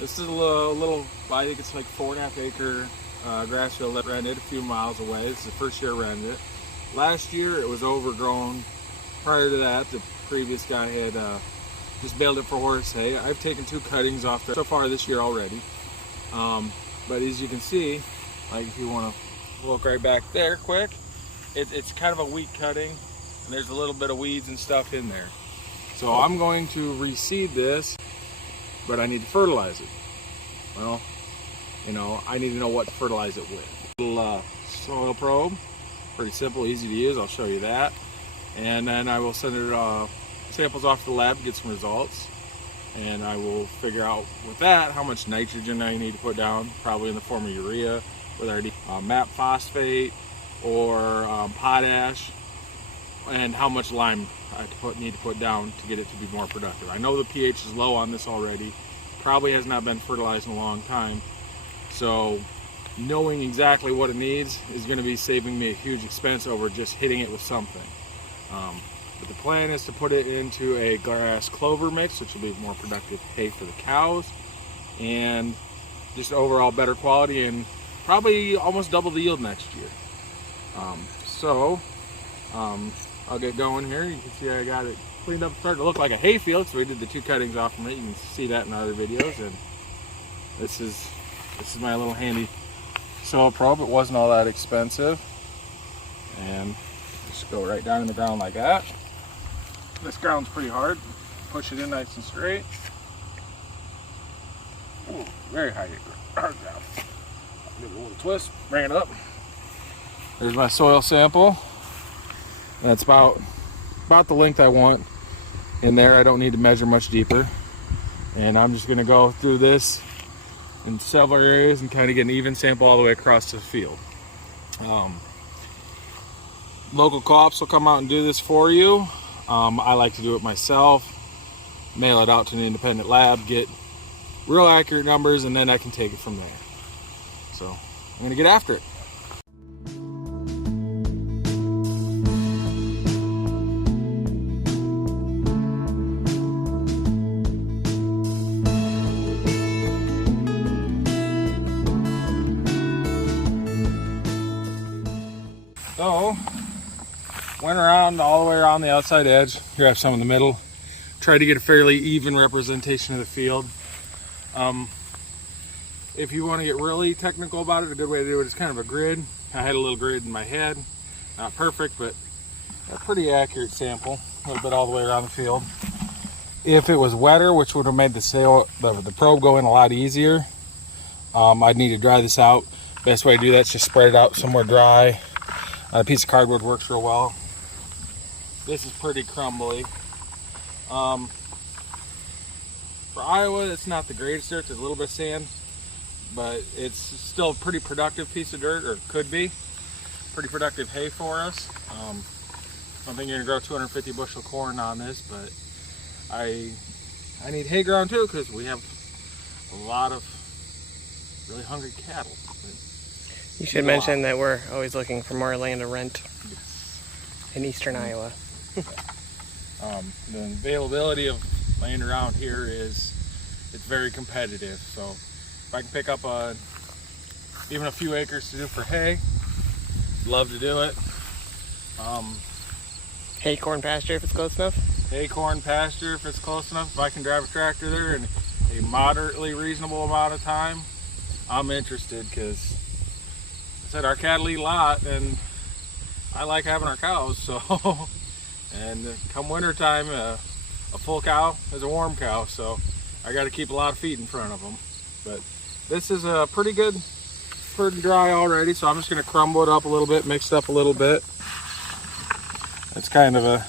This is a little I think it's like 4.5 acre grass field that rented a few miles away. This is the first year I rented it. Last year it was overgrown. Prior to that, the previous guy had just baled it for horse hay. I've taken 2 cuttings off there so far this year already. But as you can see, like if you want to look right back there quick, it's kind of a weak cutting, and there's a little bit of weeds and stuff in there. So I'm going to reseed this, but I need to fertilize it. Well, you know, I need to know what to fertilize it with. Little soil probe, pretty simple, easy to use. I'll show you that. And then I will send it samples off to the lab to get some results. And I will figure out with that how much nitrogen I need to put down, probably in the form of urea, whether I need MAP phosphate or potash, and how much lime I need to put down to get it to be more productive. I know the pH is low on this already, probably has not been fertilized in a long time, so knowing exactly what it needs is going to be saving me a huge expense over just hitting it with something. But the plan is to put it into a grass clover mix, which will be more productive hay for the cows, and just overall better quality, and probably almost double the yield next year. I'll get going here. You can see I got it cleaned up, starting to look like a hay field, so we did the 2 cuttings off from it. You can see that in other videos. And this is my little handy soil probe. It wasn't all that expensive, and just go right down in the ground like that. This ground's pretty hard. Push it in nice and straight. Ooh, very hard ground. Give it a little twist, bring it up. There's my soil sample. That's about the length I want in there. I don't need to measure much deeper. And I'm just gonna go through this in several areas and kind of get an even sample all the way across the field. Local co-ops will come out and do this for you. I like to do it myself, mail it out to an independent lab, get real accurate numbers, and then I can take it from there. So I'm gonna get after it. So, went around all the way around the outside edge. Here I have some in the middle. Tried to get a fairly even representation of the field. If you want to get really technical about it, a good way to do it is kind of a grid. I had a little grid in my head. Not perfect, but a pretty accurate sample. A little bit all the way around the field. If it was wetter, which would have made the probe go in a lot easier, I'd need to dry this out. Best way to do that is just spread it out somewhere dry. A piece of cardboard works real well. This is pretty crumbly. For Iowa, it's not the greatest dirt. There's a little bit of sand, but it's still a pretty productive piece of dirt, or could be. Pretty productive hay for us. I don't think you're gonna grow 250 bushel corn on this, but I need hay ground too, because we have a lot of really hungry cattle. You should mention that we're always looking for more land to rent in eastern Iowa. The availability of land around here it's very competitive. So if I can pick up even a few acres to do for hay, love to do it. Hay, corn, pasture if it's close enough? Hay, corn, pasture if it's close enough. If I can drive a tractor there in a moderately reasonable amount of time, I'm interested, because I said our cattle eat a lot, and I like having our cows. So, and come winter time, a full cow is a warm cow, so I got to keep a lot of feed in front of them. But this is a pretty dry already, so I'm just going to crumble it up a little bit, mix it up a little bit. It's kind of a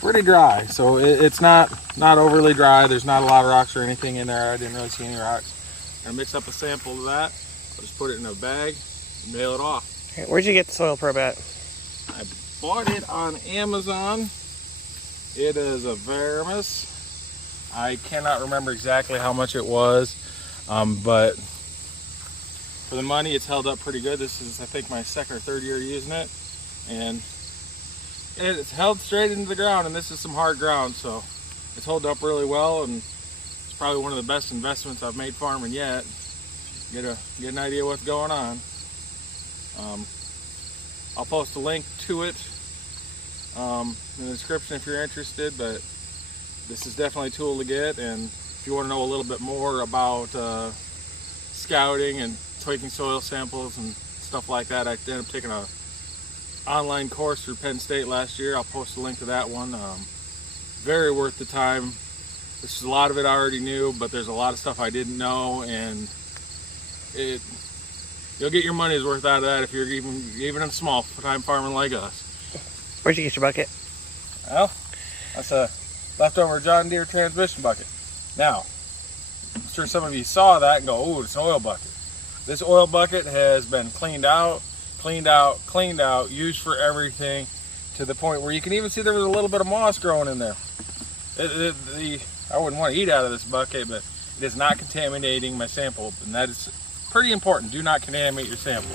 pretty dry, so it's not overly dry. There's not a lot of rocks or anything in there. I didn't really see any rocks. I'm gonna mix up a sample of that. I'll just put it in a bag and mail it off. Okay, where'd you get the soil probe at? I bought it on Amazon. It is a Veramis. I cannot remember exactly how much it was, but for the money, it's held up pretty good. This is, I think, my 2nd or 3rd year using it, and it's held straight into the ground, and this is some hard ground, so it's held up really well, and it's probably one of the best investments I've made farming yet. Get an idea what's going on. I'll post a link to it in the description if you're interested, but this is definitely a tool to get. And if you want to know a little bit more about scouting and taking soil samples and stuff like that, I ended up taking an online course through Penn State last year. I'll post a link to that one. Very worth the time. This is a lot of it I already knew, but there's a lot of stuff I didn't know, and you'll get your money's worth out of that if you're even in small time farming like us. Where'd you get your bucket? Well, that's a leftover John Deere transmission bucket. Now, I'm sure some of you saw that and go, "Oh, it's an oil bucket." This oil bucket has been cleaned out, used for everything, to the point where you can even see there was a little bit of moss growing in there. I wouldn't want to eat out of this bucket, but it is not contaminating my sample, and that is pretty important. Do not contaminate your sample.